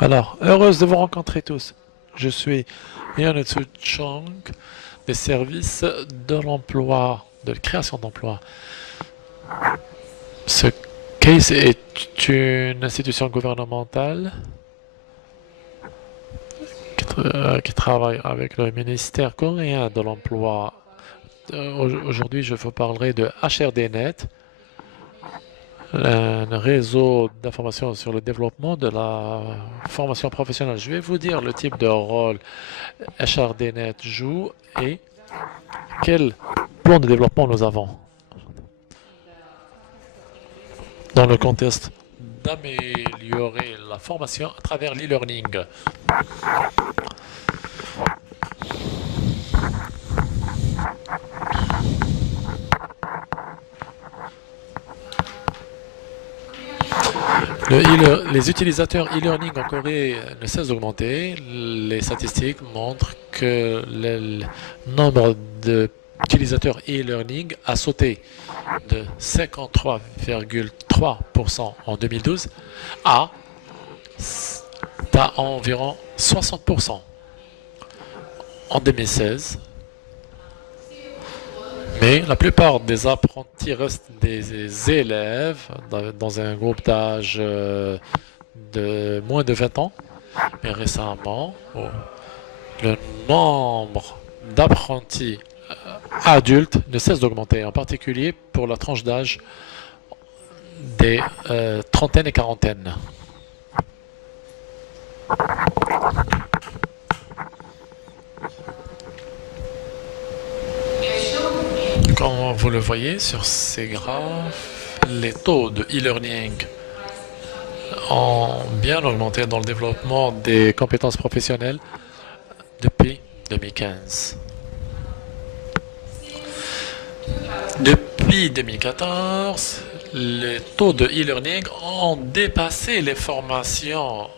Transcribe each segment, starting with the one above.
Alors, heureuse de vous rencontrer tous. Je suis Yanetsu Chang des services de l'emploi, de la création d'emplois. Ce case est une institution gouvernementale qui travaille avec le ministère coréen de l'emploi. Aujourd'hui, je vous parlerai de HRDNet, un réseau d'information sur le développement de la formation professionnelle. Je vais vous dire le type de rôle HRDNet joue et quel plan de développement nous avons dans le contexte d'améliorer la formation à travers l'e-learning. Les utilisateurs e-learning en Corée ne cessent d'augmenter. Les statistiques montrent que le nombre d'utilisateurs e-learning a sauté de 53,3% en 2012 à environ 60% en 2016. Mais la plupart des apprentis restent des élèves dans un groupe d'âge de moins de 20 ans. Mais récemment, le nombre d'apprentis adultes ne cesse d'augmenter, en particulier pour la tranche d'âge des trentaines et quarantaines. Comme vous le voyez sur ces graphes, les taux de e-learning ont bien augmenté dans le développement des compétences professionnelles depuis 2015. Depuis 2014, les taux de e-learning ont dépassé les formations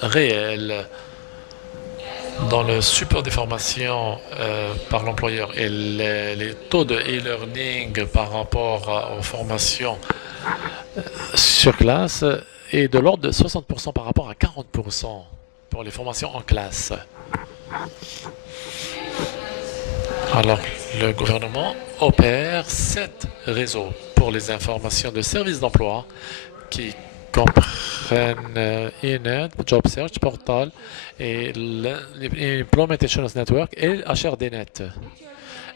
réelles dans le support des formations par l'employeur et les taux de e-learning par rapport aux formations sur classe est de l'ordre de 60% par rapport à 40% pour les formations en classe. Alors, le gouvernement opère 7 réseaux pour les informations de services d'emploi qui comprennent eNet, Job Search, Portal et l'Implementation Network et HRDNet.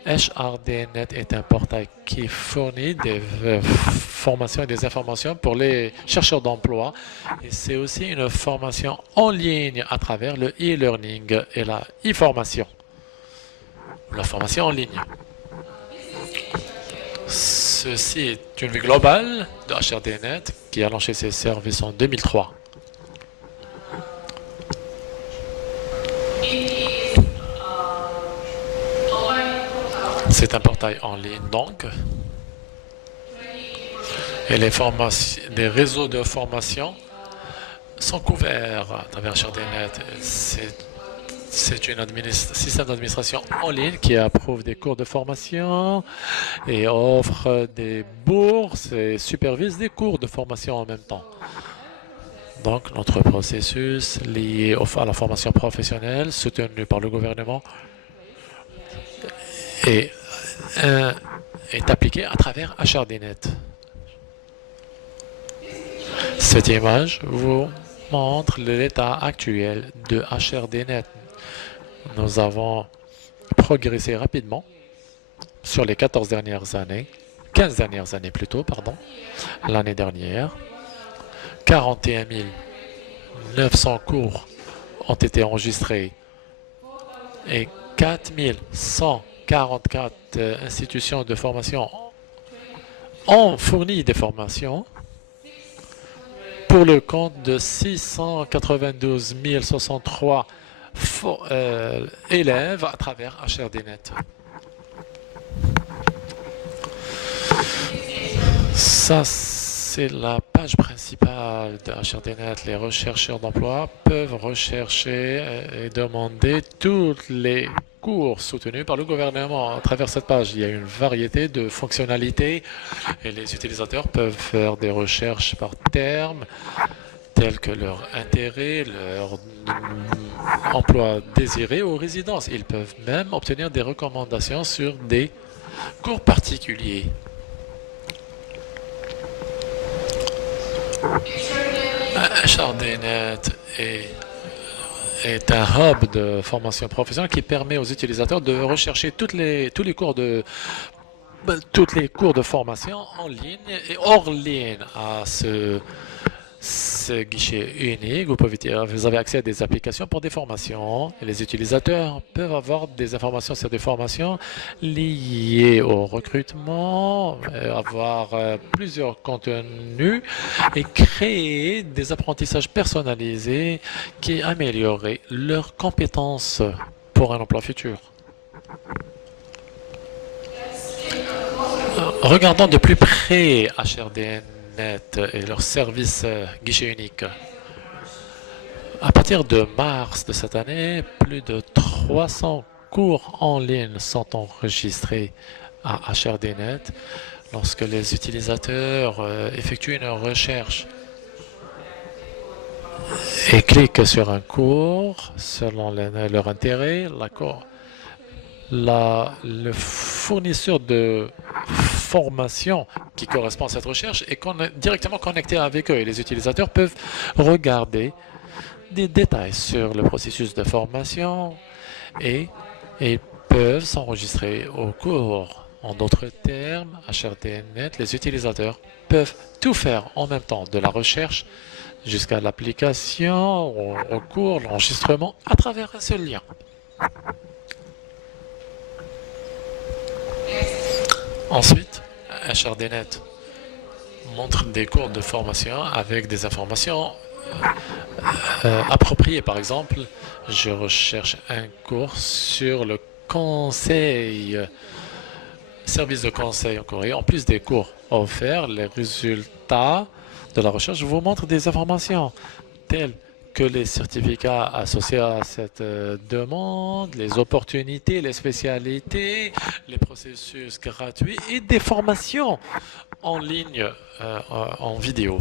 HRDNet est un portail qui fournit des formations et des informations pour les chercheurs d'emploi et c'est aussi une formation en ligne à travers le e-learning et la e-formation, la formation en ligne. Ceci est une vue globale de HRDNet qui a lancé ses services en 2003. C'est un portail en ligne donc. Et les réseaux de formation sont couverts à travers HRDNet. C'est un système d'administration en ligne qui approuve des cours de formation et offre des bourses et supervise des cours de formation en même temps. Donc, notre processus lié à la formation professionnelle, soutenu par le gouvernement, est appliqué à travers HRDNet. Cette image vous montre l'état actuel de HRDNet. Nous avons progressé rapidement sur les 15 dernières années plutôt, l'année dernière. 41 900 cours ont été enregistrés et 4 144 institutions de formation ont fourni des formations pour le compte de 692 063 élèves à travers HRDNet. Ça, c'est la page principale de HRDNet. Les rechercheurs d'emploi peuvent rechercher et demander tous les cours soutenus par le gouvernement à travers cette page. Il y a une variété de fonctionnalités et les utilisateurs peuvent faire des recherches par thème tels que leur intérêt, leur emploi désiré ou résidence. Ils peuvent même obtenir des recommandations sur des cours particuliers. HRDNet est un hub de formation professionnelle qui permet aux utilisateurs de rechercher tous les cours de formation en ligne et hors ligne à ce guichet unique. Vous avez accès à des applications pour des formations et les utilisateurs peuvent avoir des informations sur des formations liées au recrutement, avoir plusieurs contenus et créer des apprentissages personnalisés qui amélioreraient leurs compétences pour un emploi futur. Regardons de plus près HRDNet et leur service guichet unique. À partir de mars de cette année, plus de 300 cours en ligne sont enregistrés à HRDNet lorsque les utilisateurs effectuent une recherche et cliquent sur un cours selon leur intérêt. Le fournisseur de formation qui correspond à cette recherche est directement connecté avec eux et les utilisateurs peuvent regarder des détails sur le processus de formation et peuvent s'enregistrer au cours. En d'autres termes, HRDNet, les utilisateurs peuvent tout faire en même temps, de la recherche jusqu'à l'application, au cours, l'enregistrement, à travers un seul lien. Ensuite, HRDNet montre des cours de formation avec des informations appropriées. Par exemple, je recherche un cours sur le service de conseil en Corée. En plus des cours offerts, les résultats de la recherche vous montrent des informations telles que les certificats associés à cette demande, les opportunités, les spécialités, les processus gratuits et des formations en ligne, en vidéo.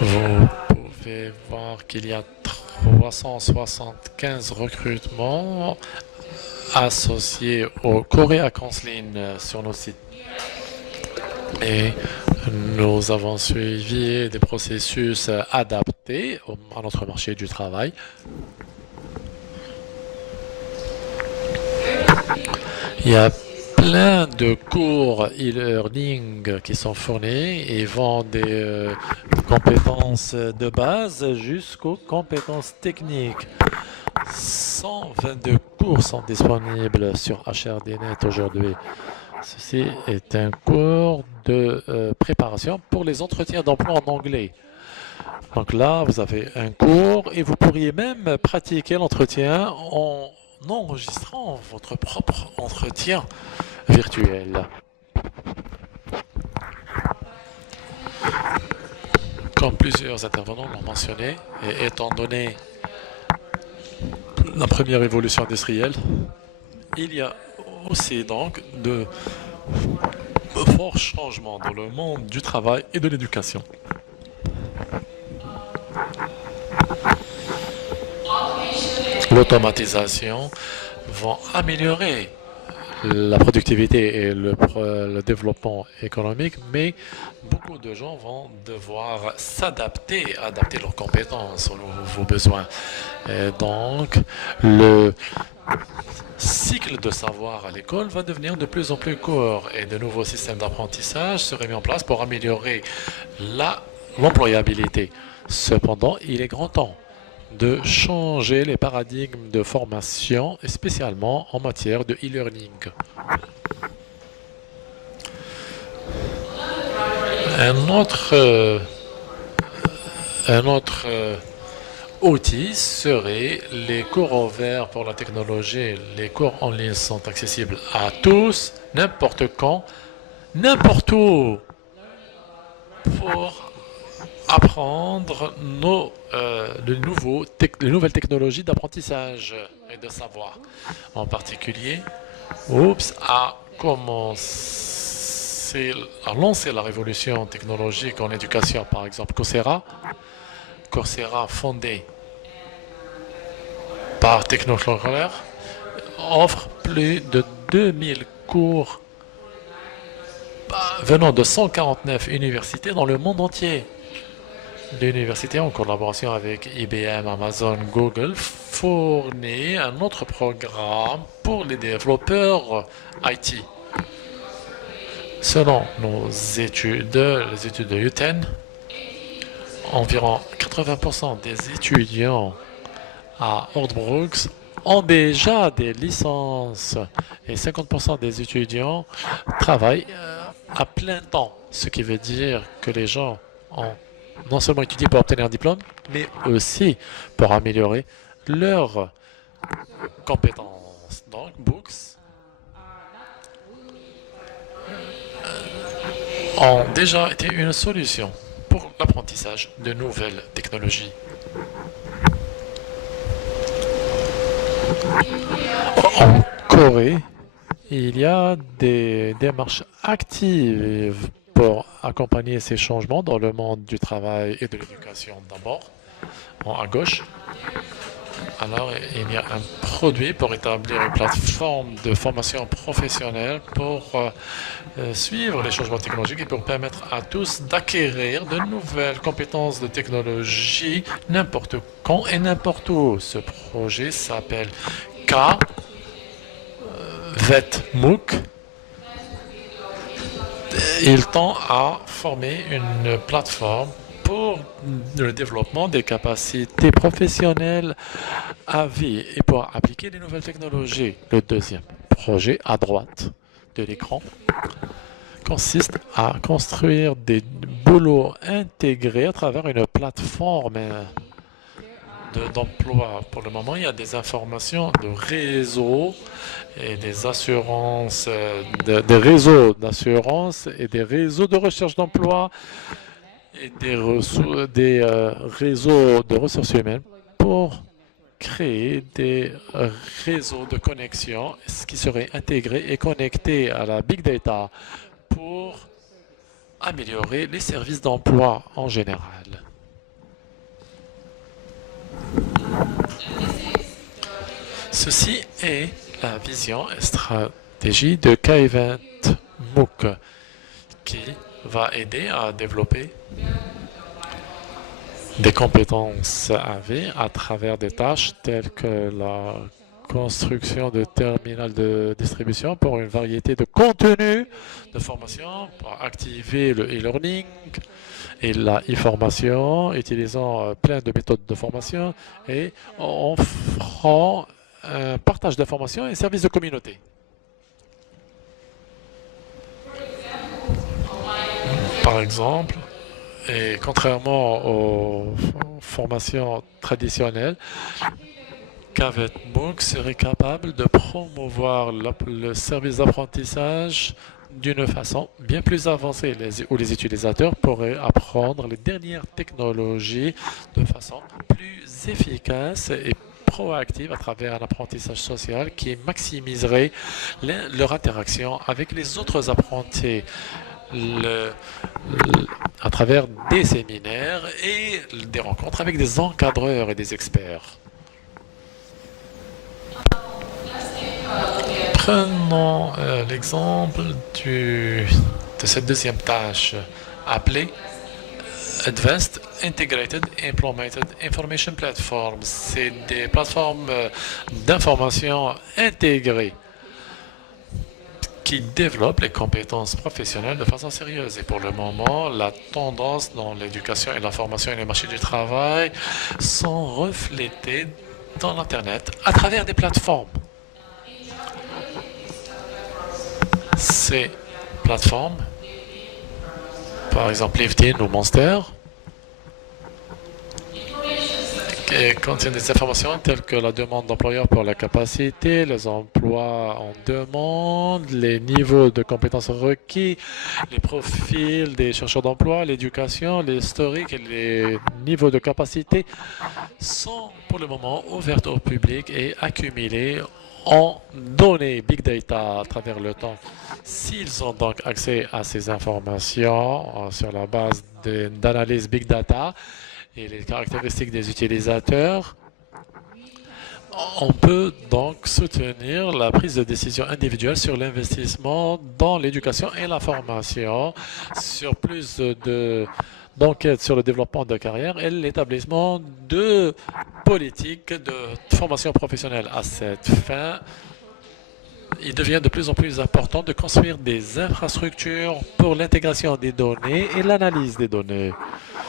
Vous pouvez voir qu'il y a 375 recrutements associés au Korea Counseling sur nos sites. Et nous avons suivi des processus adaptés à notre marché du travail. Il y a plein de cours e-learning qui sont fournis et vont des compétences de base jusqu'aux compétences techniques. 122 cours sont disponibles sur HRDNet aujourd'hui. Ceci est un cours de préparation pour les entretiens d'emploi en anglais. Donc là, vous avez un cours et vous pourriez même pratiquer l'entretien en enregistrant votre propre entretien virtuel. Comme plusieurs intervenants l'ont mentionné, et étant donné la première évolution industrielle, il y a aussi donc de forts changements dans le monde du travail et de l'éducation. L'automatisation va améliorer la productivité et le développement économique, mais beaucoup de gens vont devoir s'adapter, adapter leurs compétences aux nouveaux besoins. Et donc, le cycle de savoir à l'école va devenir de plus en plus court et de nouveaux systèmes d'apprentissage seraient mis en place pour améliorer l'employabilité. Cependant, il est grand temps de changer les paradigmes de formation, et spécialement en matière de e-learning. Un autre outil serait les cours ouverts pour la technologie. Les cours en ligne sont accessibles à tous, n'importe quand, n'importe où, pour apprendre les nouvelles technologies d'apprentissage et de savoir. En particulier, Oops a lancé la révolution technologique en éducation, par exemple Coursera. Coursera, fondé par Technosolaire, offre plus de 2000 cours venant de 149 universités dans le monde entier. L'université, en collaboration avec IBM, Amazon, Google, fournit un autre programme pour les développeurs IT. Selon les études de UTEN, environ 80% des étudiants à Hornbrooks ont déjà des licences et 50% des étudiants travaillent à plein temps, ce qui veut dire que les gens ont non seulement étudié pour obtenir un diplôme, mais aussi pour améliorer leurs compétences. Donc, Books ont déjà été une solution pour l'apprentissage de nouvelles technologies. En Corée, il y a des démarches actives pour accompagner ces changements dans le monde du travail et de l'éducation d'abord, à gauche. Alors, il y a un produit pour établir une plateforme de formation professionnelle pour suivre les changements technologiques et pour permettre à tous d'acquérir de nouvelles compétences de technologie n'importe quand et n'importe où. Ce projet s'appelle KVET-MOOC. Il tend à former une plateforme pour le développement des capacités professionnelles à vie et pour appliquer les nouvelles technologies. Le deuxième projet à droite de l'écran consiste à construire des boulots intégrés à travers une plateforme d'emploi. Pour le moment, il y a des informations de réseau et des assurances, des réseaux d'assurance et des réseaux de recherche d'emploi et des réseaux de ressources humaines pour créer des réseaux de connexion, ce qui serait intégré et connecté à la Big Data pour améliorer les services d'emploi en général. Ceci est la vision et stratégie de KVET-MOOC qui va aider à développer des compétences AV à travers des tâches telles que la construction de terminaux de distribution pour une variété de contenus de formation, pour activer le e-learning et la e-formation, utilisant plein de méthodes de formation et offrant un partage d'informations et services de communauté. Par exemple, et contrairement aux formations traditionnelles, KVET-MOOC serait capable de promouvoir le service d'apprentissage d'une façon bien plus avancée, où les utilisateurs pourraient apprendre les dernières technologies de façon plus efficace et proactive à travers un apprentissage social qui maximiserait leur interaction avec les autres apprentis. À travers des séminaires et des rencontres avec des encadreurs et des experts. Prenons l'exemple de cette deuxième tâche appelée Advanced Integrated Implemented Information Platforms. C'est des plateformes d'information intégrées qui développent les compétences professionnelles de façon sérieuse. Et pour le moment, la tendance dans l'éducation et la formation et le marché du travail sont reflétées dans l'Internet à travers des plateformes. Ces plateformes, par exemple LinkedIn ou Monster, qui contient des informations telles que la demande d'employeur pour la capacité, les emplois en demande, les niveaux de compétences requis, les profils des chercheurs d'emploi, l'éducation, les historiques et les niveaux de capacité sont pour le moment ouverts au public et accumulés en données Big Data à travers le temps. S'ils ont donc accès à ces informations sur la base d'analyse Big Data et les caractéristiques des utilisateurs, on peut donc soutenir la prise de décision individuelle sur l'investissement dans l'éducation et la formation, sur plus d'enquêtes sur le développement de carrière et l'établissement de politiques de formation professionnelle. À cette fin, il devient de plus en plus important de construire des infrastructures pour l'intégration des données et l'analyse des données.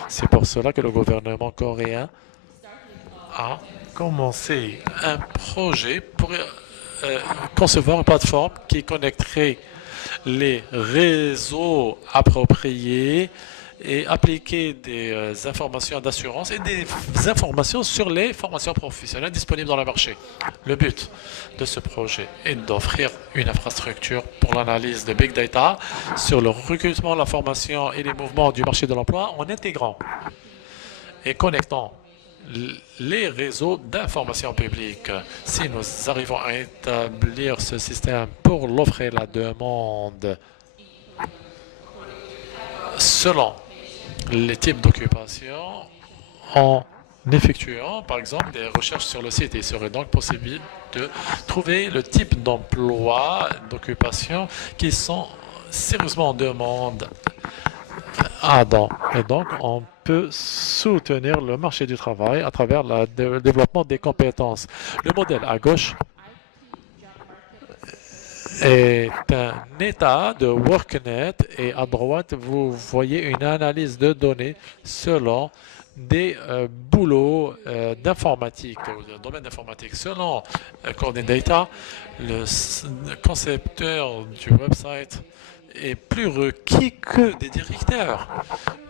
C'est pour cela que le gouvernement coréen a commencé un projet pour concevoir une plateforme qui connecterait les réseaux appropriés et appliquer des informations d'assurance et des informations sur les formations professionnelles disponibles dans le marché. Le but de ce projet est d'offrir une infrastructure pour l'analyse de Big Data sur le recrutement, la formation et les mouvements du marché de l'emploi en intégrant et connectant les réseaux d'information publique. Si nous arrivons à établir ce système pour l'offre et la demande selon les types d'occupation, en effectuant par exemple des recherches sur le site, il serait donc possible de trouver le type d'emploi, d'occupation qui sont sérieusement en demande ardent. Et donc, on peut soutenir le marché du travail à travers le développement des compétences. Le modèle à gauche est un état de WorkNet et à droite, vous voyez une analyse de données selon des boulots d'informatique, ou de domaine d'informatique. Selon Coordinate, le concepteur du website est plus requis que des directeurs.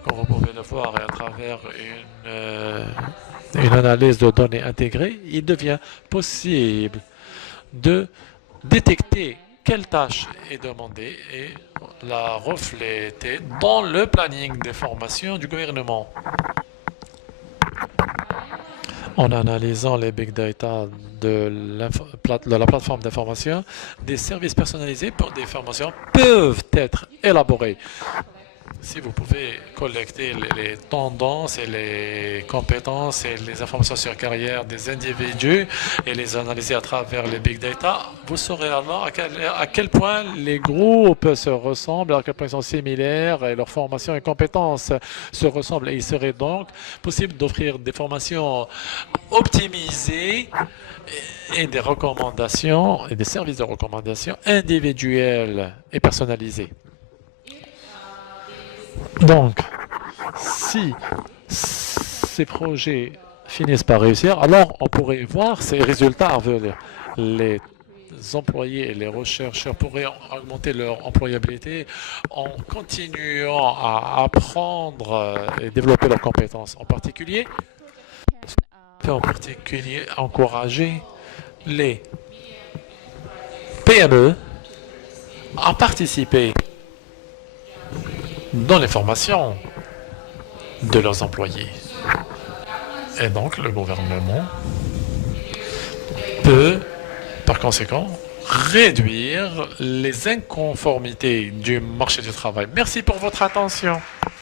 Comme vous pouvez le voir à travers une analyse de données intégrée, il devient possible de détecter quelle tâche est demandée et la refléter dans le planning des formations du gouvernement. En analysant les big data de la plateforme d'information, des services personnalisés pour des formations peuvent être élaborés. Si vous pouvez collecter les tendances et les compétences et les informations sur carrière des individus et les analyser à travers les big data, vous saurez alors à quel point les groupes se ressemblent, à quel point ils sont similaires et leurs formations et compétences se ressemblent. Et il serait donc possible d'offrir des formations optimisées et des recommandations et des services de recommandation individuels et personnalisés. Donc, si ces projets finissent par réussir, alors on pourrait voir ces résultats revenir. Les employés et les rechercheurs pourraient augmenter leur employabilité en continuant à apprendre et développer leurs compétences. En particulier, encourager les PME à participer dans les formations de leurs employés. Et donc, le gouvernement peut, par conséquent, réduire les inconformités du marché du travail. Merci pour votre attention.